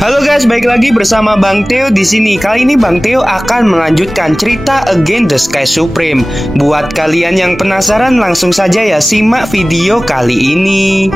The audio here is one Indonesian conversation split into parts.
Halo guys, balik lagi bersama Bang Theo di sini. Kali ini Bang Theo akan melanjutkan cerita Against the Sky Supreme. Buat kalian yang penasaran, langsung saja ya simak video kali ini.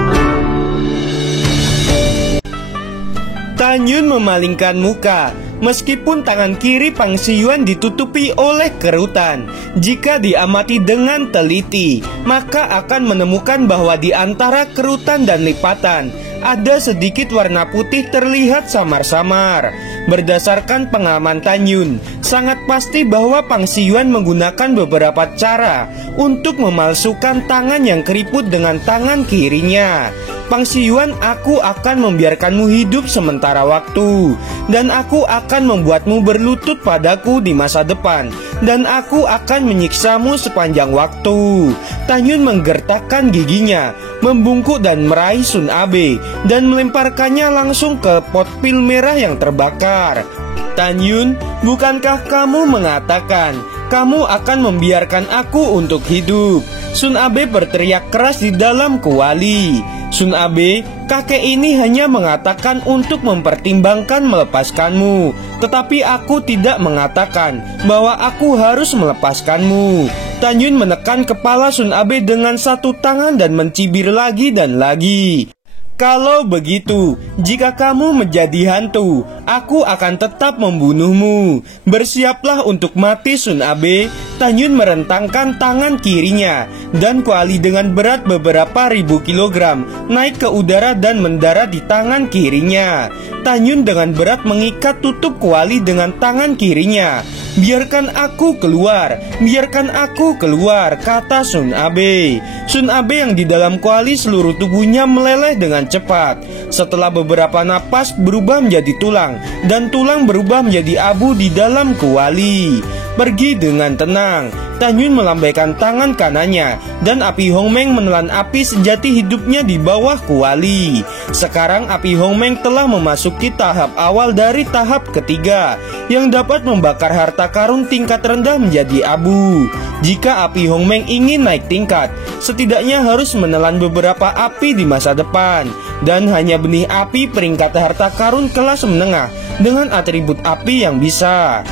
Tanyun memalingkan muka. Meskipun tangan kiri Pang Siyuan ditutupi oleh kerutan, jika diamati dengan teliti, maka akan menemukan bahwa di antara kerutan dan lipatan ada sedikit warna putih terlihat samar-samar. Berdasarkan pengalaman Tanyun, sangat pasti bahwa Pang Siyuan menggunakan beberapa cara untuk memalsukan tangan yang keriput dengan tangan kirinya. Pang Siyuan, aku akan membiarkanmu hidup sementara waktu, dan aku akan membuatmu berlutut padaku di masa depan, dan aku akan menyiksamu sepanjang waktu. Tanyun menggertakkan giginya, membungkuk dan meraih Sun Abe, dan melemparkannya langsung ke pot pil merah yang terbakar. Tanyun, bukankah kamu mengatakan kamu akan membiarkan aku untuk hidup? Sun Abe berteriak keras di dalam kuali. Sun Abe, kakek ini hanya mengatakan untuk mempertimbangkan melepaskanmu, tetapi aku tidak mengatakan bahwa aku harus melepaskanmu. Tanyun menekan kepala Sun Abe dengan satu tangan dan mencibir lagi dan lagi. Kalau begitu, jika kamu menjadi hantu, aku akan tetap membunuhmu. Bersiaplah untuk mati, Sun Abe. Tanyun merentangkan tangan kirinya, dan kuali dengan berat beberapa ribu kilogram naik ke udara dan mendarat di tangan kirinya. Tanyun dengan berat mengikat tutup kuali dengan tangan kirinya. Biarkan aku keluar, biarkan aku keluar, kata Sun Abe. Sun Abe yang di dalam kuali seluruh tubuhnya meleleh dengan cepat. Setelah beberapa napas berubah menjadi tulang, dan tulang berubah menjadi abu di dalam kuali. Pergi dengan tenang. Tanyun melambaikan tangan kanannya, dan api Hongmeng menelan api sejati hidupnya di bawah kuali. Sekarang api Hongmeng telah memasuki tahap awal dari tahap ketiga, yang dapat membakar harta karun tingkat rendah menjadi abu. Jika api Hongmeng ingin naik tingkat, setidaknya harus menelan beberapa api di masa depan, dan hanya benih api peringkat harta karun kelas menengah dengan atribut api yang bisa.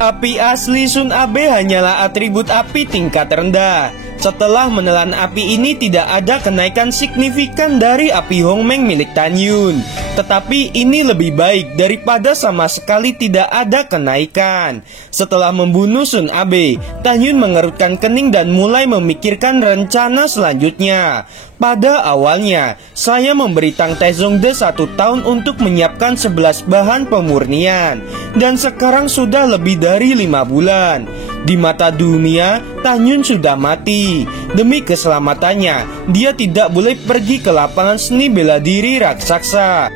Api asli Sun Abe hanyalah atribut api tingkat rendah. Setelah menelan api ini tidak ada kenaikan signifikan dari api Hongmeng milik Tanyun. Tetapi ini lebih baik daripada sama sekali tidak ada kenaikan. Setelah membunuh Sun Abe, Tanyun mengerutkan kening dan mulai memikirkan rencana selanjutnya. Pada awalnya, saya memberi Tang Taezongde 1 tahun untuk menyiapkan 11 bahan pemurnian, dan sekarang sudah lebih dari 5 bulan. Di mata dunia, Tanyun sudah mati. Demi keselamatannya, dia tidak boleh pergi ke lapangan seni bela diri raksasa.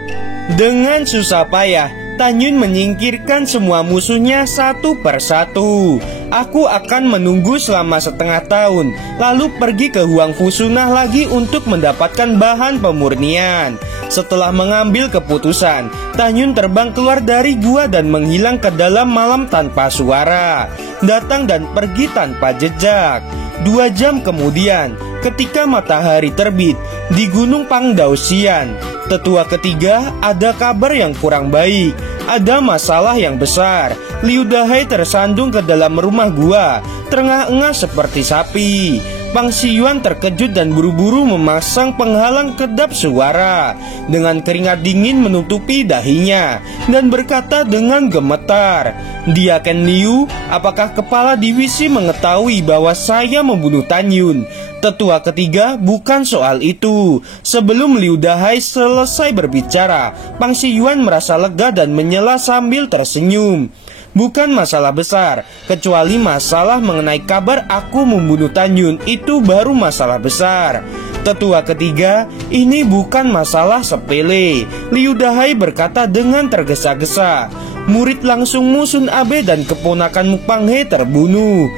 Dengan susah payah, Tanyun menyingkirkan semua musuhnya satu persatu. Aku akan menunggu selama setengah tahun, lalu pergi ke Huang Fusunah lagi untuk mendapatkan bahan pemurnian. Setelah mengambil keputusan, Tanyun terbang keluar dari gua dan menghilang ke dalam malam tanpa suara. Datang dan pergi tanpa jejak. 2 jam kemudian, ketika matahari terbit di Gunung Pangdausian, tetua ketiga, ada kabar yang kurang baik. Ada masalah yang besar. Liu Dahai tersandung ke dalam rumah gua, terengah-engah seperti sapi. Pang Siyuan terkejut dan buru-buru memasang penghalang kedap suara. Dengan keringat dingin menutupi dahinya, dan berkata dengan gemetar, "Dia Ken Liu, apakah kepala divisi mengetahui bahwa saya membunuh Tanyun?" Tetua ketiga, bukan soal itu. Sebelum Liu Dahai selesai berbicara, Pang Siyuan merasa lega dan menyela sambil tersenyum. Bukan masalah besar, kecuali masalah mengenai kabar aku membunuh Tanyun, itu baru masalah besar. Tetua ketiga, ini bukan masalah sepele, Liu Dahai berkata dengan tergesa-gesa. Murid langsungmu Sun Abe dan keponakanmu Pang He terbunuh.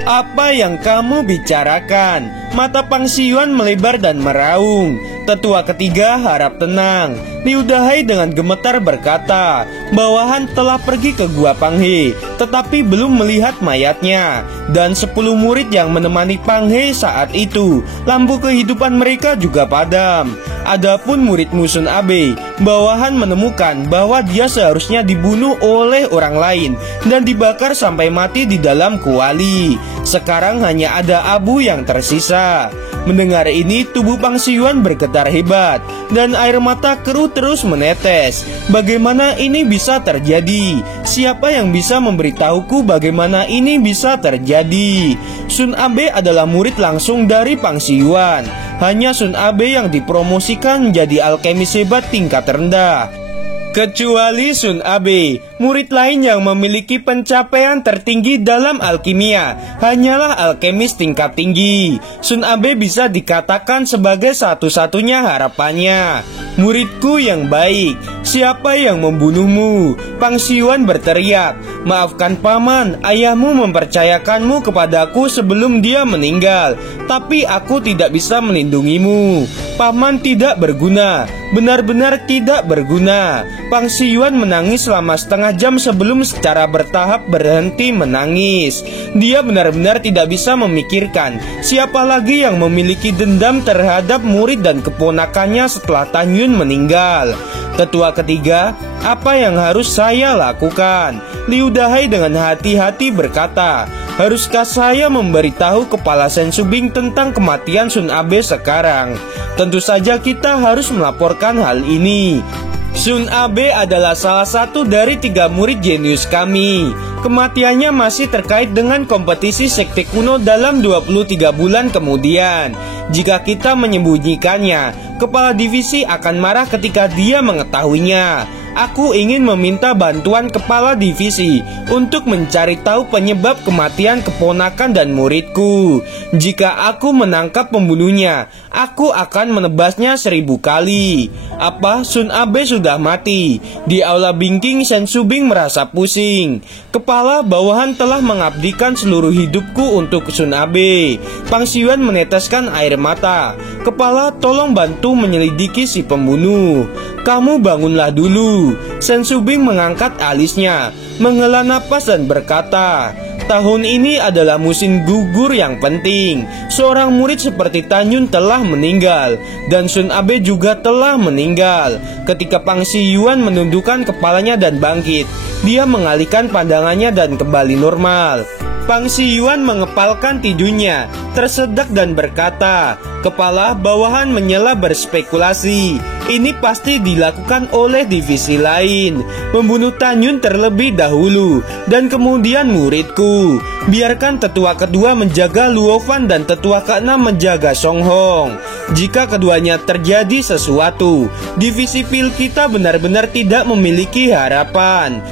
Apa yang kamu bicarakan? Mata Pang Siyuan melebar dan meraung. Tetua ketiga harap tenang. Liu Dahai dengan gemetar berkata, bawahan telah pergi ke Gua Panghe, tetapi belum melihat mayatnya. Dan 10 murid yang menemani Panghe saat itu, lampu kehidupan mereka juga padam. Adapun murid Sun Abe, bawahan menemukan bahwa dia seharusnya dibunuh oleh orang lain dan dibakar sampai mati di dalam kuali. Sekarang hanya ada abu yang tersisa. Mendengar ini, tubuh Pangsi Yuan bergetar hebat dan air mata Keru terus menetes. Bagaimana ini bisa terjadi? Siapa yang bisa memberitahuku bagaimana ini bisa terjadi? Sun Abe adalah murid langsung dari Pangsi Yuan. Hanya Sun Abe yang dipromosikan menjadi alkemis hebat tingkat rendah. Kecuali Sun Abe, murid lain yang memiliki pencapaian tertinggi dalam alkimia hanyalah alkemis tingkat tinggi. Sun Abe bisa dikatakan sebagai satu-satunya harapannya. Muridku yang baik, siapa yang membunuhmu? Pangsi Yuan berteriak, maafkan paman, ayahmu mempercayakanmu kepadaku sebelum dia meninggal. Tapi aku tidak bisa melindungimu. Paman tidak berguna, benar-benar tidak berguna. Pangsi Yuan menangis selama setengah jam sebelum secara bertahap berhenti menangis. Dia benar-benar tidak bisa memikirkan siapa lagi yang memiliki dendam terhadap murid dan keponakannya setelah Tan Yun meninggal. Tetua ketiga, apa yang harus saya lakukan? Liu Dahai dengan hati-hati berkata, haruskah saya memberitahu kepala Sen Subing tentang kematian Sun Abe sekarang? Tentu saja kita harus melaporkan hal ini. Sun Abe adalah salah satu dari 3 murid jenius kami. Kematiannya masih terkait dengan kompetisi sekte kuno dalam 23 bulan kemudian. Jika kita menyembunyikannya, kepala divisi akan marah ketika dia mengetahuinya. Aku ingin meminta bantuan kepala divisi untuk mencari tahu penyebab kematian keponakan dan muridku. Jika aku menangkap pembunuhnya, aku akan menebasnya 1000 kali. Apa Sun Abe sudah mati? Di aula Bingking, Sen Subing merasa pusing. Kepala bawahan telah mengabdikan seluruh hidupku untuk Sun Abe. Pangsi Yuan meneteskan air mata. Kepala, tolong bantu menyelidiki si pembunuh. Kamu bangunlah dulu. Sen Subing mengangkat alisnya, menghela napas dan berkata, tahun ini adalah musim gugur yang penting. Seorang murid seperti Tan Yun telah meninggal, dan Sun Abe juga telah meninggal. Ketika Pangsi Yuan menundukkan kepalanya dan bangkit, dia mengalihkan pandangannya dan kembali normal. Pangsi Yuan mengepalkan tidurnya, tersedak dan berkata, kepala bawahan menyela berspekulasi. Ini pasti dilakukan oleh divisi lain. Membunuh Tan Yun terlebih dahulu, dan kemudian muridku. Biarkan tetua kedua menjaga Luo Fan dan tetua keenam menjaga Song Hong. Jika keduanya terjadi sesuatu, divisi pil kita benar-benar tidak memiliki harapan.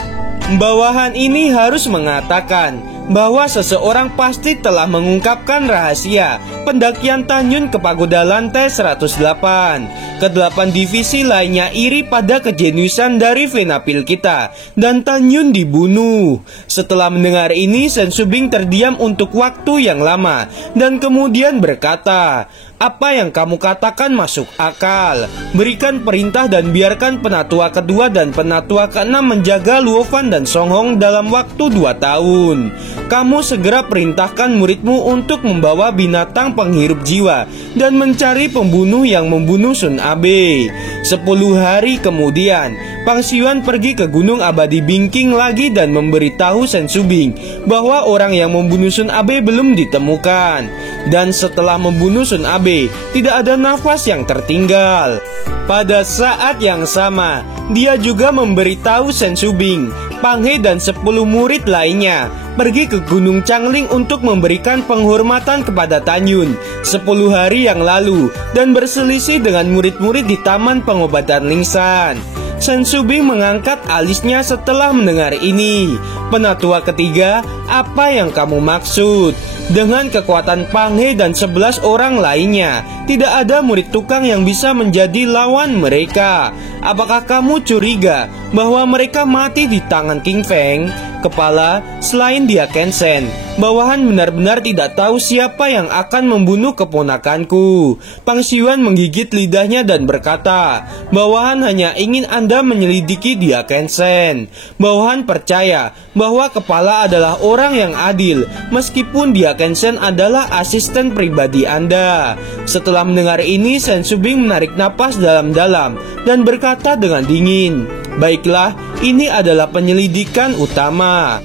Bawahan ini harus mengatakan bahwa seseorang pasti telah mengungkapkan rahasia pendakian Tan Yun ke pagoda lantai 108. Kedelapan divisi lainnya iri pada kejeniusan dari Venapil kita, dan Tan Yun dibunuh. Setelah mendengar ini, Sen Subing terdiam untuk waktu yang lama dan kemudian berkata, apa yang kamu katakan masuk akal. Berikan perintah dan biarkan penatua kedua dan penatua keenam menjaga Luo Fan dan Song Hong dalam waktu 2 tahun. Kamu segera perintahkan muridmu untuk membawa binatang penghirup jiwa dan mencari pembunuh yang membunuh Sun Abe. 10 hari kemudian, Pangsi Yuan pergi ke Gunung Abadi Bingking lagi dan memberitahu Sen Subing bahwa orang yang membunuh Sun Abe belum ditemukan. Dan setelah membunuh Sun Abe, tidak ada nafas yang tertinggal. Pada saat yang sama, dia juga memberitahu Sen Subing, Panghe dan 10 murid lainnya pergi ke Gunung Changling untuk memberikan penghormatan kepada Tan Yun 10 hari yang lalu dan berselisih dengan murid-murid di Taman Pengobatan Lingsan. Sen Subing mengangkat alisnya setelah mendengar ini. Penatua ketiga, apa yang kamu maksud? Dengan kekuatan Panghe dan 11 orang lainnya, tidak ada murid tukang yang bisa menjadi lawan mereka. Apakah kamu curiga bahwa mereka mati di tangan King Feng? Kepala, selain dia Kensen, bawahan benar-benar tidak tahu siapa yang akan membunuh keponakanku. Pang Siyuan menggigit lidahnya dan berkata, bawahan hanya ingin Anda menyelidiki dia Kensen. Bawahan percaya bahwa kepala adalah orang yang adil, meskipun dia Kensen adalah asisten pribadi Anda. Setelah mendengar ini, Sen Subing menarik napas dalam-dalam dan berkata dengan dingin, baiklah, ini adalah penyelidikan utama.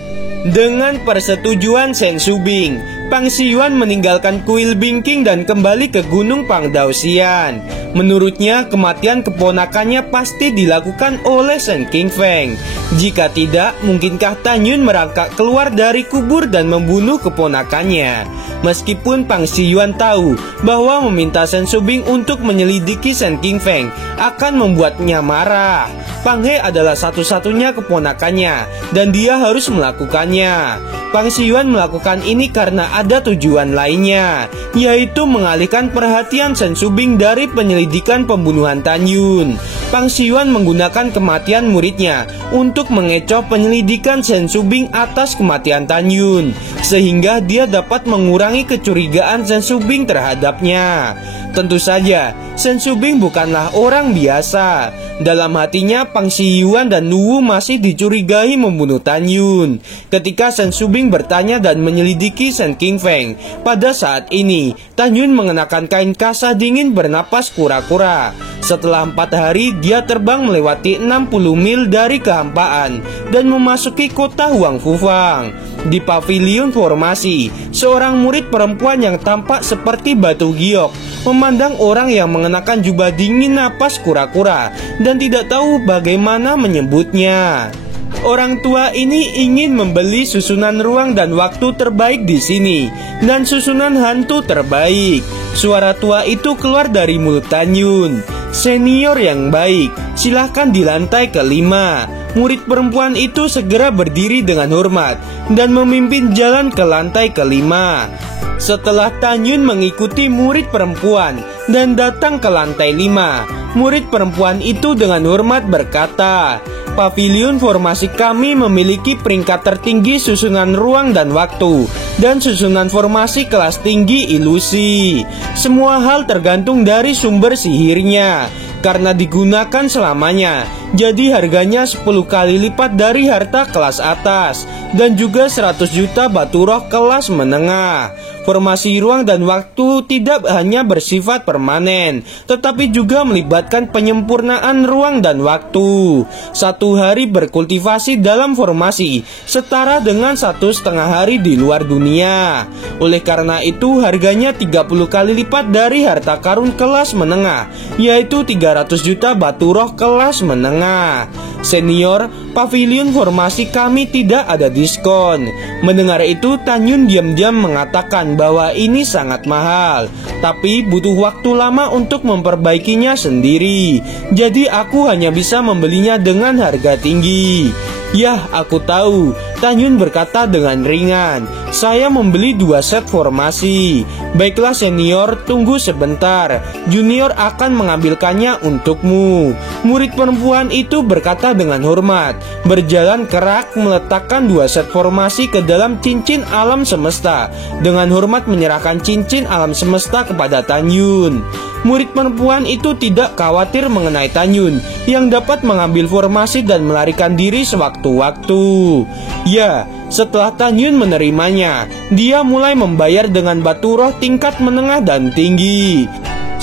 Dengan persetujuan Sen Subing, Pang Siyuan meninggalkan kuil Bingking dan kembali ke Gunung Pangdausian. Menurutnya, kematian keponakannya pasti dilakukan oleh Sen King Feng. Jika tidak, mungkinkah Tan Yun merangkak keluar dari kubur dan membunuh keponakannya? Meskipun Pang Siyuan tahu bahwa meminta Sen Subing untuk menyelidiki Sen King Feng akan membuatnya marah, Pang He adalah satu-satunya keponakannya dan dia harus melakukannya. Pang Siyuan melakukan ini karena ada tujuan lainnya, yaitu mengalihkan perhatian Sen Subing dari penyelidikan pembunuhan Tan Yun. Pang Siyuan menggunakan kematian muridnya untuk mengecoh penyelidikan Sen Subing atas kematian Tan Yun, sehingga dia dapat mengurangi kecurigaan Sen Subing terhadapnya. Tentu saja, Sen Subing bukanlah orang biasa. Dalam hatinya, Pang Siyuan dan Nuwu masih dicurigai membunuh Tan Yun. Ketika Sen Subing bertanya dan menyelidiki Sen King Feng, pada saat ini Tan Yun mengenakan kain kasa dingin bernapas kura-kura. Setelah 4 hari, dia terbang melewati 60 mil dari kehampaan dan memasuki kota Huang Fufang. Di pavilion formasi, seorang murid perempuan yang tampak seperti batu giok memandang orang yang mengenakan jubah dingin napas kura-kura dan tidak tahu bagaimana menyebutnya. Orang tua ini ingin membeli susunan ruang dan waktu terbaik di sini dan susunan hantu terbaik. Suara tua itu keluar dari mulut Tan Yun. Senior yang baik, silahkan di lantai kelima. Murid perempuan itu segera berdiri dengan hormat dan memimpin jalan ke lantai kelima. Setelah Tan Yun mengikuti murid perempuan dan datang ke lantai 5, murid perempuan itu dengan hormat berkata, pavilion formasi kami memiliki peringkat tertinggi susunan ruang dan waktu dan susunan formasi kelas tinggi ilusi. Semua hal tergantung dari sumber sihirnya. Karena digunakan selamanya, jadi harganya 10 kali lipat dari harta kelas atas dan juga 100 juta batu roh kelas menengah. Formasi ruang dan waktu tidak hanya bersifat permanen, tetapi juga melibatkan penyempurnaan ruang dan waktu. 1 hari berkultivasi dalam formasi setara dengan 1,5 hari di luar dunia. Oleh karena itu, harganya 30 kali lipat dari harta karun kelas menengah, yaitu 300 juta batu roh kelas menengah. Senior, pavilion formasi kami tidak ada diskon. Mendengar itu, Tan Yun diam-diam mengatakan bahwa ini sangat mahal, tapi butuh waktu lama untuk memperbaikinya sendiri. Jadi aku hanya bisa membelinya dengan harga tinggi. Yah, aku tahu, Tan Yun berkata dengan ringan. Saya membeli 2 set formasi. Baiklah senior, tunggu sebentar. Junior akan mengambilkannya untukmu. Murid perempuan itu berkata dengan hormat. Berjalan kerak meletakkan 2 set formasi ke dalam cincin alam semesta. Dengan hormat menyerahkan cincin alam semesta kepada Tan Yun. Murid perempuan itu tidak khawatir mengenai Tan Yun yang dapat mengambil formasi dan melarikan diri sewaktu-waktu. Ya, setelah Tan Yun menerimanya, dia mulai membayar dengan batu roh tingkat menengah dan tinggi.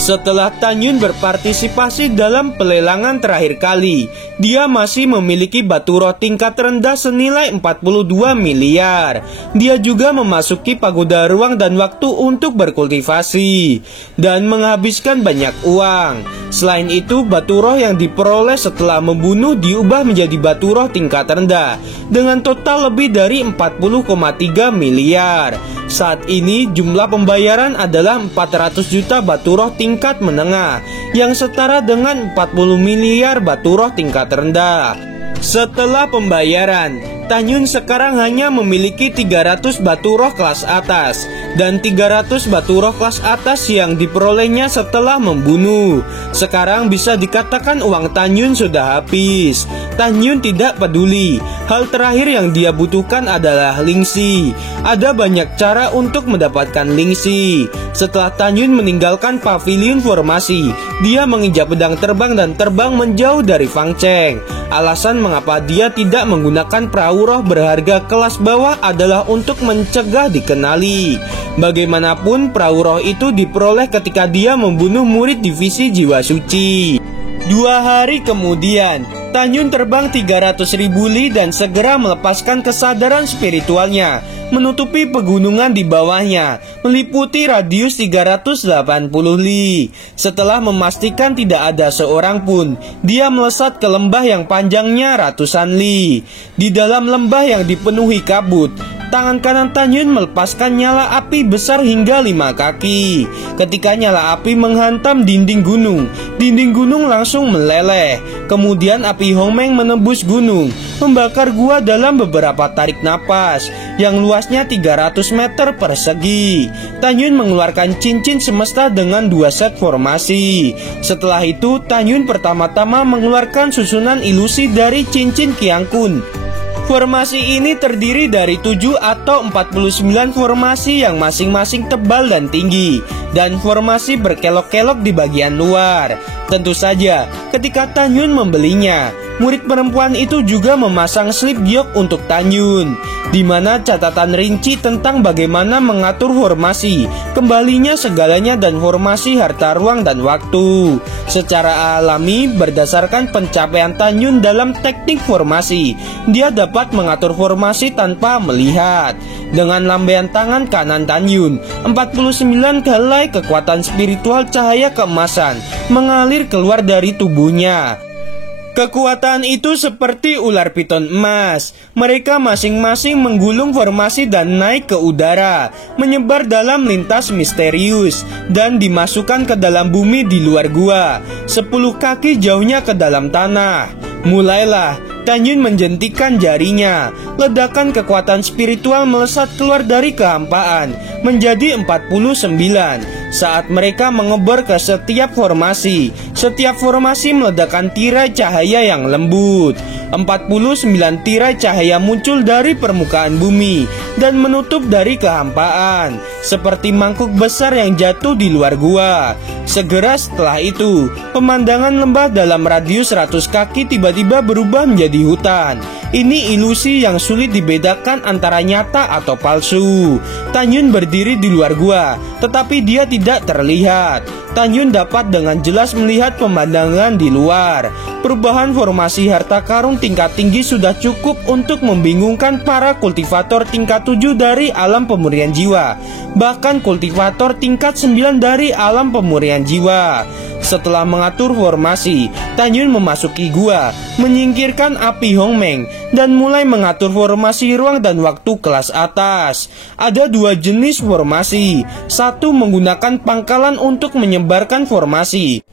Setelah Tan Yun berpartisipasi dalam pelelangan terakhir kali, dia masih memiliki batu roh tingkat rendah senilai 42 miliar. Dia juga memasuki pagoda ruang dan waktu untuk berkultivasi dan menghabiskan banyak uang. Selain itu, batu roh yang diperoleh setelah membunuh diubah menjadi batu roh tingkat rendah dengan total lebih dari 40,3 miliar. Saat ini jumlah pembayaran adalah 400 juta batu roh tingkat menengah yang setara dengan 40 miliar batu roh tingkat rendah. Setelah pembayaran, Tan Yun sekarang hanya memiliki 300 batu roh kelas atas dan 300 batu roh kelas atas yang diperolehnya setelah membunuh. Sekarang bisa dikatakan uang Tan Yun sudah habis. Tan Yun tidak peduli. Hal terakhir yang dia butuhkan adalah Lingxi. Ada banyak cara untuk mendapatkan Lingxi. Setelah Tan Yun meninggalkan pavilion formasi, dia menginjak pedang terbang dan terbang menjauh dari Fang Cheng. Alasan mengapa dia tidak menggunakan perahu roh berharga kelas bawah adalah untuk mencegah dikenali. Bagaimanapun perahu roh itu diperoleh ketika dia membunuh murid divisi jiwa suci. 2 hari kemudian, Tan Yun terbang 300.000 li dan segera melepaskan kesadaran spiritualnya, menutupi pegunungan di bawahnya, meliputi radius 380 li. Setelah memastikan tidak ada seorang pun, dia melesat ke lembah yang panjangnya ratusan li. Di dalam lembah yang dipenuhi kabut, tangan kanan Tan Yun melepaskan nyala api besar hingga 5 kaki. Ketika nyala api menghantam dinding gunung langsung meleleh. Kemudian api Hongmeng menembus gunung, membakar gua dalam beberapa tarik napas yang luasnya 300 meter persegi. Tan Yun mengeluarkan cincin semesta dengan 2 set formasi. Setelah itu, Tan Yun pertama-tama mengeluarkan susunan ilusi dari cincin Qiang Kun. Formasi ini terdiri dari 7 atau 49 formasi yang masing-masing tebal dan tinggi, dan formasi berkelok-kelok di bagian luar. Tentu saja, ketika Tan Yun membelinya, murid perempuan itu juga memasang slip giok untuk Tan Yun, di mana catatan rinci tentang bagaimana mengatur formasi, kembalinya segalanya dan formasi harta ruang dan waktu. Secara alami, berdasarkan pencapaian Tan Yun dalam teknik formasi, dia dapat mengatur formasi tanpa melihat. Dengan lambaian tangan kanan Tan Yun, 49 helai kekuatan spiritual cahaya keemasan mengalir keluar dari tubuhnya. Kekuatan itu seperti ular piton emas. Mereka masing-masing menggulung formasi dan naik ke udara, menyebar dalam lintas misterius, dan dimasukkan ke dalam bumi di luar gua, 10 kaki jauhnya ke dalam tanah. Mulailah Tan Yun menjentikan jarinya. Ledakan kekuatan spiritual melesat keluar dari kehampaan menjadi 49. Saat mereka mengebor ke setiap formasi meledakkan tirai cahaya yang lembut. 49 tirai cahaya muncul dari permukaan bumi dan menutup dari kehampaan, seperti mangkuk besar yang jatuh di luar gua. Segera setelah itu, pemandangan lembah dalam radius 100 kaki tiba-tiba berubah menjadi hutan. Ini ilusi yang sulit dibedakan antara nyata atau palsu. Tan Yun berdiri di luar gua, tetapi dia tidak terlihat. Tan Yun dapat dengan jelas melihat pemandangan di luar. Perubahan formasi harta karun tingkat tinggi sudah cukup untuk membingungkan para kultivator tingkat 7 dari alam pemurnian jiwa, bahkan kultivator tingkat 9 dari alam pemurnian jiwa. Setelah mengatur formasi, Tan Yun memasuki gua, menyingkirkan api Hongmeng, dan mulai mengatur formasi ruang dan waktu kelas atas. Ada 2 jenis formasi. Satu menggunakan pangkalan untuk menyebarkan formasi,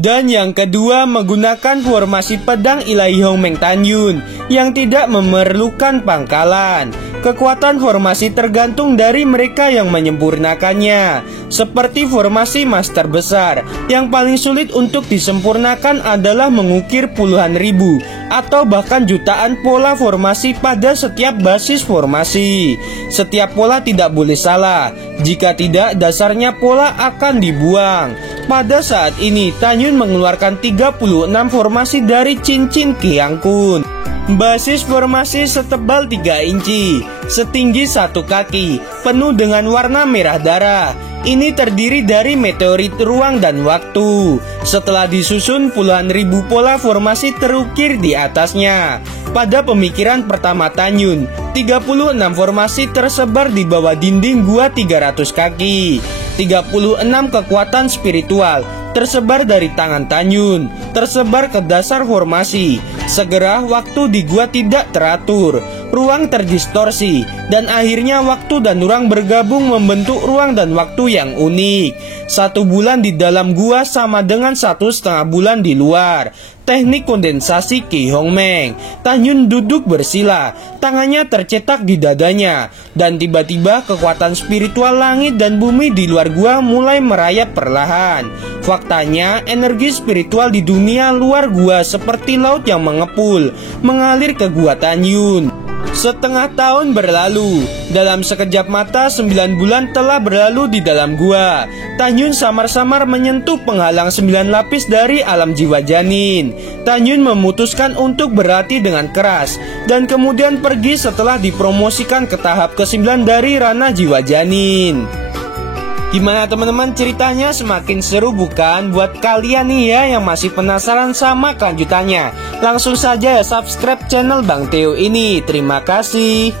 dan yang kedua menggunakan formasi pedang ilahi Hongmeng Tan Yun yang tidak memerlukan pangkalan. Kekuatan formasi tergantung dari mereka yang menyempurnakannya. Seperti formasi master besar, yang paling sulit untuk disempurnakan adalah mengukir puluhan ribu atau bahkan jutaan pola formasi pada setiap basis formasi. Setiap pola tidak boleh salah. Jika tidak, dasarnya pola akan dibuang. Pada saat ini, Tan Yun mengeluarkan 36 formasi dari cincin Qiang Kun. Basis formasi setebal 3 inci, setinggi 1 kaki, penuh dengan warna merah darah. Ini terdiri dari meteorit ruang dan waktu. Setelah disusun, puluhan ribu pola formasi terukir di atasnya. Pada pemikiran pertama Tan Yun, 36 formasi tersebar di bawah dinding gua 300 kaki. 36 kekuatan spiritual tersebar dari tangan Tan Yun, tersebar ke dasar formasi. Segera waktu di gua tidak teratur, ruang terdistorsi, dan akhirnya waktu dan ruang bergabung membentuk ruang dan waktu yang unik. 1 bulan di dalam gua sama dengan 1,5 bulan di luar. teknik kondensasi Ki Hong Meng. Tanyun duduk bersila, tangannya tercetak di dadanya, dan tiba-tiba kekuatan spiritual langit dan bumi di luar gua mulai merayap perlahan. Faktanya, energi spiritual di dunia luar gua seperti laut yang mengepul, mengalir ke gua Tanyun. Setengah tahun berlalu. Dalam sekejap mata 9 bulan telah berlalu di dalam gua. Tanyun samar-samar menyentuh penghalang 9 lapis dari alam jiwa janin. Tanyun memutuskan untuk berlatih dengan keras dan kemudian pergi setelah dipromosikan ke tahap ke-9 dari ranah jiwa janin. Gimana teman-teman, ceritanya semakin seru bukan? Buat kalian nih ya yang masih penasaran sama kelanjutannya, langsung saja subscribe channel Bang Theo ini. Terima kasih.